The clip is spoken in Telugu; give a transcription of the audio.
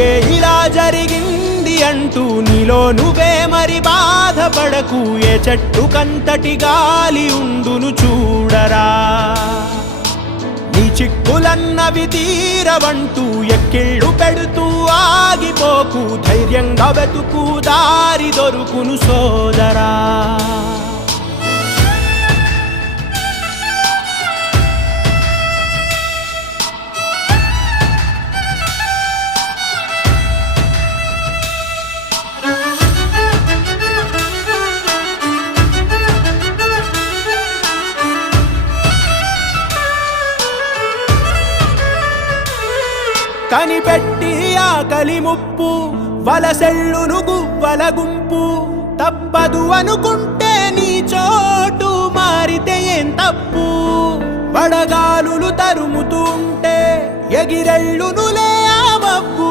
అందుకే ఇలా జరిగింది అంటూ నీలో నువ్వే మరి బాధపడకు. ఏ చెట్టు కంతటి గాలి ఉండును చూడరా. నీ చిక్కులన్నవి తీరవంటూ ఎక్కిళ్ళు పెడుతూ ఆగిపోకు. ధైర్యంగా వెతుకు దారి దొరుకును సోదరా. కనిపెట్టి ఆకలి ముప్పు వలసెల్లును గువ్వల గుంపు. తప్పదు అనుకుంటే నీ చోటు మారితే ఏం తప్పు. వడగాలులు తరుముతూ ఉంటే ఎగిరెళ్ళునులే ఆ మబ్బు.